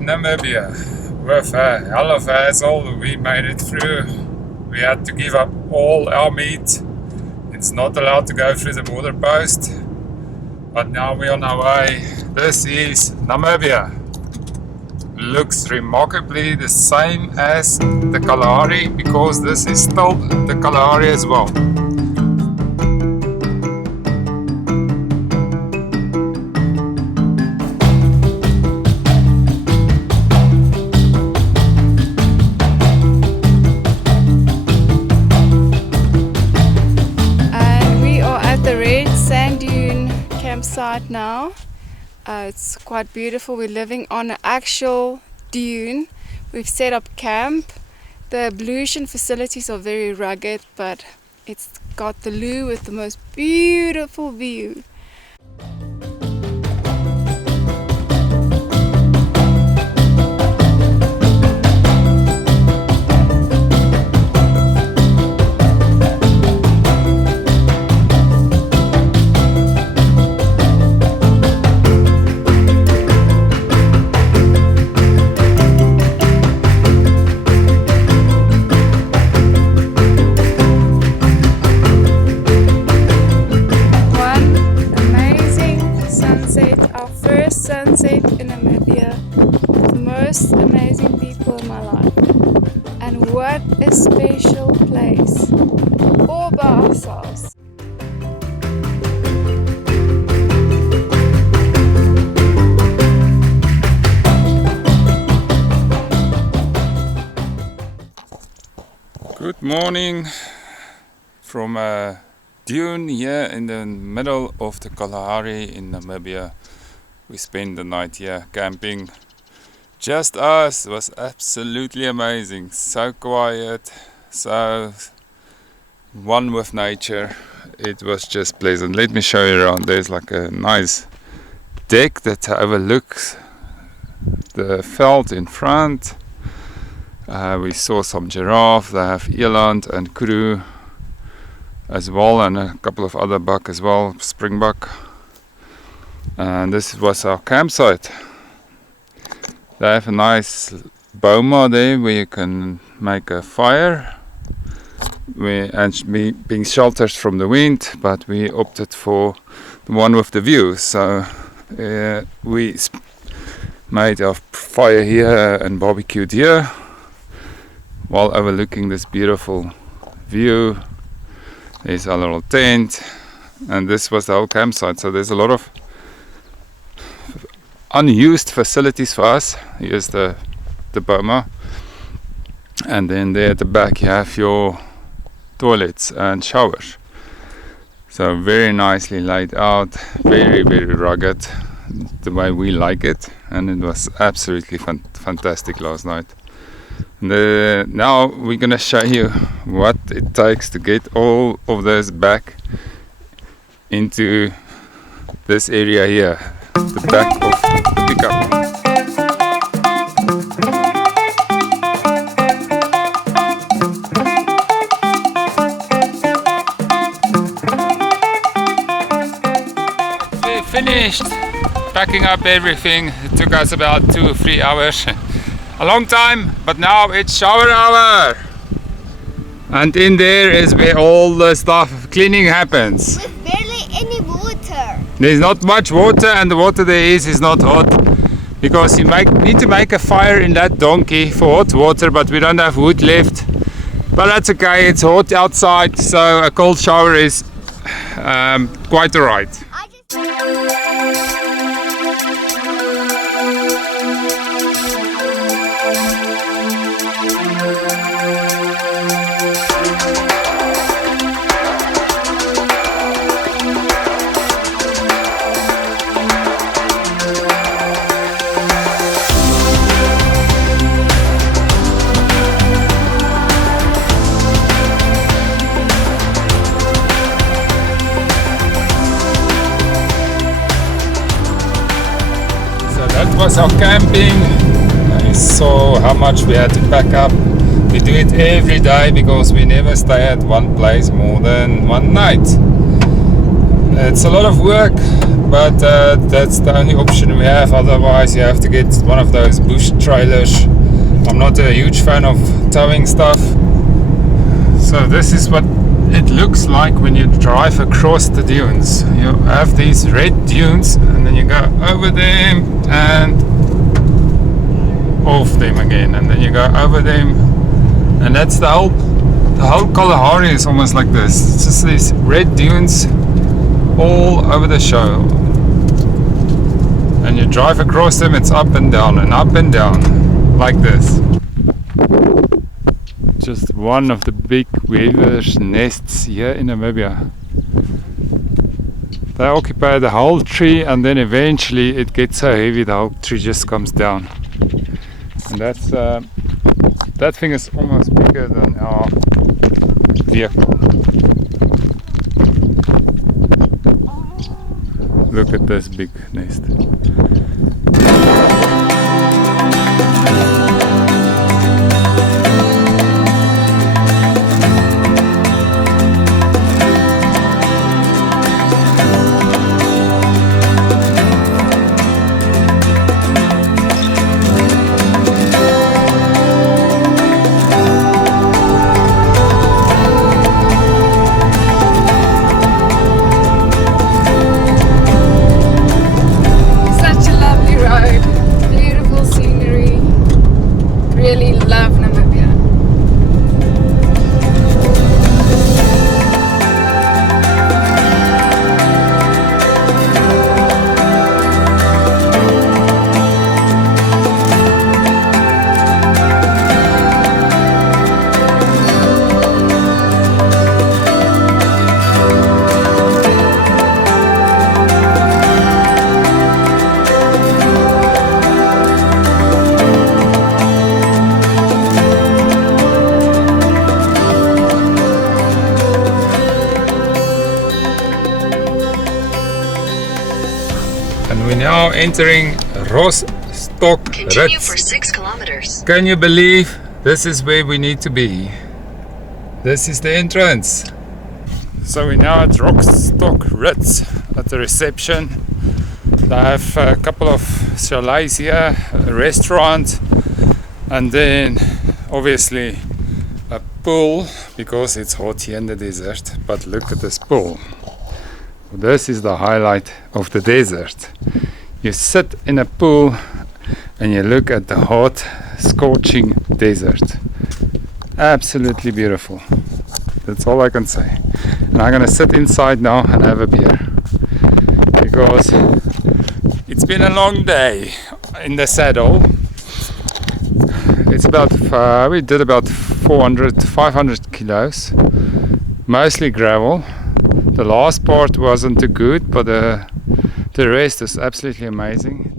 Namibia. With a hell of a hassle, we made it through. We had to give up all our meat. It's not allowed to go through the border post. But now we're on our way. This is Namibia. Looks remarkably the same as the Kalahari, because this is still the Kalahari as well. And we are at the Ritz sand dune campsite now. It's quite beautiful. We're living on an actual dune. We've set up camp. The ablution facilities are very rugged, but it's got the loo with the most beautiful view. Sunset in Namibia, the most amazing people in my life, and what a special place, all by ourselves. Good morning from a dune here in the middle of the Kalahari in Namibia. We spent the night here camping. Just us. It was absolutely amazing. So quiet, so one with nature. It was just pleasant. Let me show you around. There's like a nice deck that overlooks the veld in front. We saw some giraffe. They have eland and kudu as well, and a couple of other buck as well, springbuck. And this was our campsite. They have a nice boma there where you can make a fire and being sheltered from the wind, but we opted for the one with the view. So we made our fire here and barbecued here while overlooking this beautiful view. There's our little tent, and this was the whole campsite. So there's a lot of unused facilities for us. Here's the boma, and then there at the back you have your toilets and showers. So very nicely laid out, very rugged, the way we like it, and it was absolutely fantastic last night. And now we're gonna show you what it takes to get all of this back into this area here, the back of the pickup. We finished packing up everything. It took us about 2 or 3 hours. A long time, but now it's shower hour. And in there is where all the stuff cleaning happens. With barely any water. There's not much water, and the water there is not hot, because you need to make a fire in that donkey for hot water, but we don't have wood left. But that's okay, it's hot outside, so a cold shower is quite alright. Was our camping. I saw how much we had to pack up. We do it every day because we never stay at one place more than one night. It's a lot of work, but that's the only option we have. Otherwise you have to get one of those bush trailers. I'm not a huge fan of towing stuff. So this is what it looks like when you drive across the dunes. You have these red dunes and then you go over them and off them again, and then you go over them, and that's the whole Kalahari is almost like this. It's just these red dunes all over the show, and you drive across them. It's up and down like this. Just one of the big weaver's nests here in Namibia. They occupy the whole tree, and then eventually it gets so heavy the whole tree just comes down. And that's that thing is almost bigger than our vehicle. Look at this big nest. Now entering Rostock, Continue Ritz. for 6 kilometers. Can you believe this is where we need to be? This is the entrance. So we're now at Rostock, Ritz, at the reception. They have a couple of chalets here, a restaurant, and then obviously a pool because it's hot here in the desert. But look at this pool. This is the highlight of the desert. You sit in a pool and you look at the hot, scorching desert. Absolutely beautiful. That's all I can say. And I'm gonna sit inside now and have a beer because it's been a long day in the saddle. It's about we did about 500 kilos, mostly gravel. The last part wasn't too good, but the rest is absolutely amazing.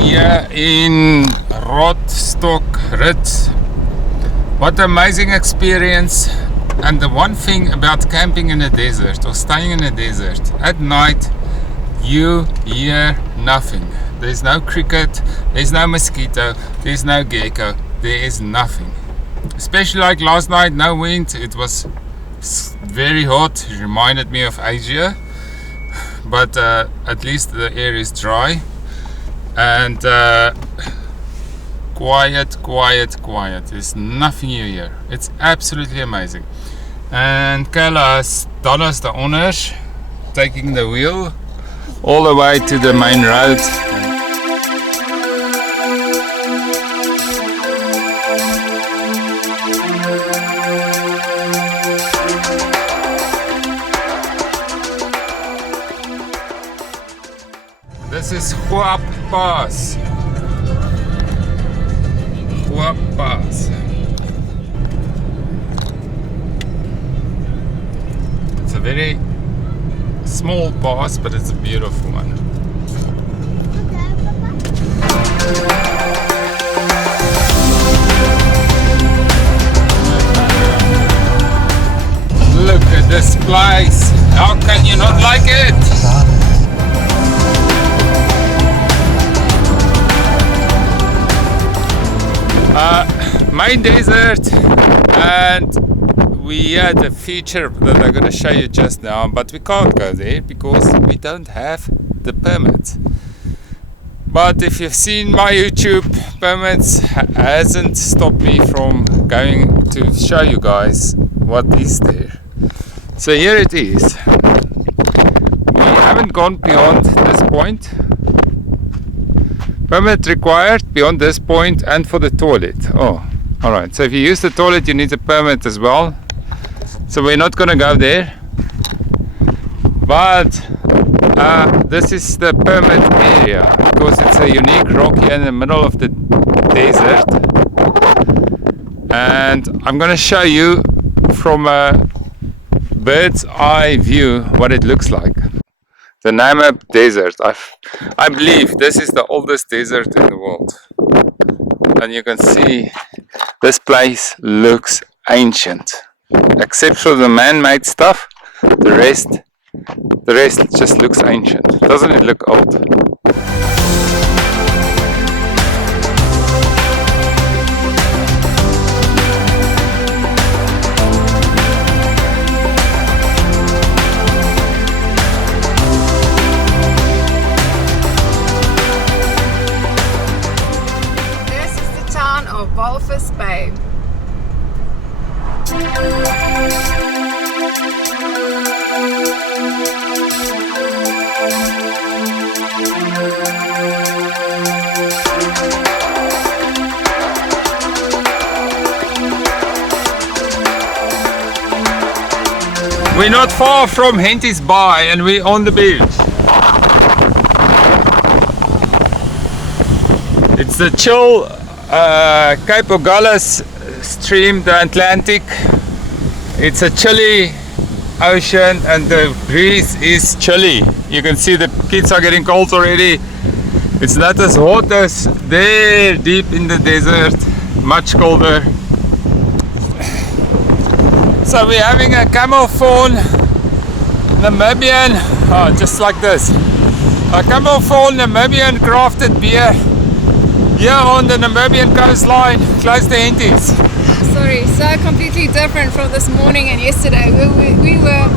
Here in Rostock, Ritz. What an amazing experience. And the one thing about camping in a desert or staying in a desert, at night you hear nothing. There's no cricket, there's no mosquito, there's no gecko, there is nothing. Especially like last night, no wind, it was very hot, it reminded me of Asia, but at least the air is dry. And quiet. There's nothing you hear. It's absolutely amazing. And Kayla has done us the honors taking the wheel all the way to the main road. This is Goab Pass. Goab Pass. It's a very small pass, but it's a beautiful one. Look at this place. How can you not like it? Main desert, and we had a feature that I'm going to show you just now, but we can't go there because we don't have the permits. But if you've seen my YouTube, permits hasn't stopped me from going to show you guys what is there. So here it is. We haven't gone beyond this point. Permit required beyond this point and for the toilet. Oh, alright. So if you use the toilet, you need a permit as well. So we're not going to go there. But this is the permit area because it's a unique rock here in the middle of the desert. And I'm going to show you from a bird's eye view what it looks like. The Namib desert. I believe this is the oldest desert in the world. And you can see this place looks ancient. Except for the man-made stuff, the rest just looks ancient. Doesn't it look old? Walvis Bay. We're not far from Henties Bay and we're on the beach. It's the chill Capricorn stream, the Atlantic. It's a chilly ocean and the breeze is chilly. You can see the kids are getting cold already. It's not as hot as there deep in the desert, much colder. So we're having a camouflage Namibian, just like this. A camouflage Namibian crafted beer here on the Namibian coastline, close to Henties. Sorry, so completely different from this morning and yesterday. We were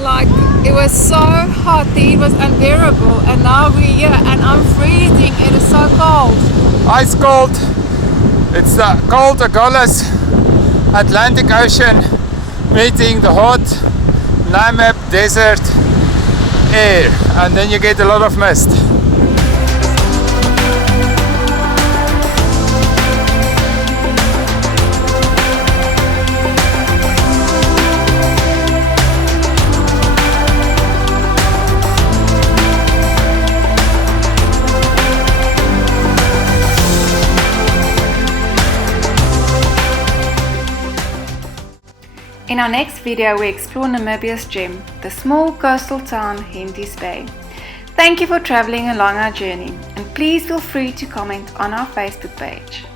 like, it was so hot, the heat was unbearable, and now we're here and I'm freezing. It is so cold. Ice cold. It's the cold Agulhas Atlantic Ocean meeting the hot Namib desert air, and then you get a lot of mist. In our next video, we explore Namibia's gem, the small coastal town Henties Bay. Thank you for traveling along our journey, and please feel free to comment on our Facebook page.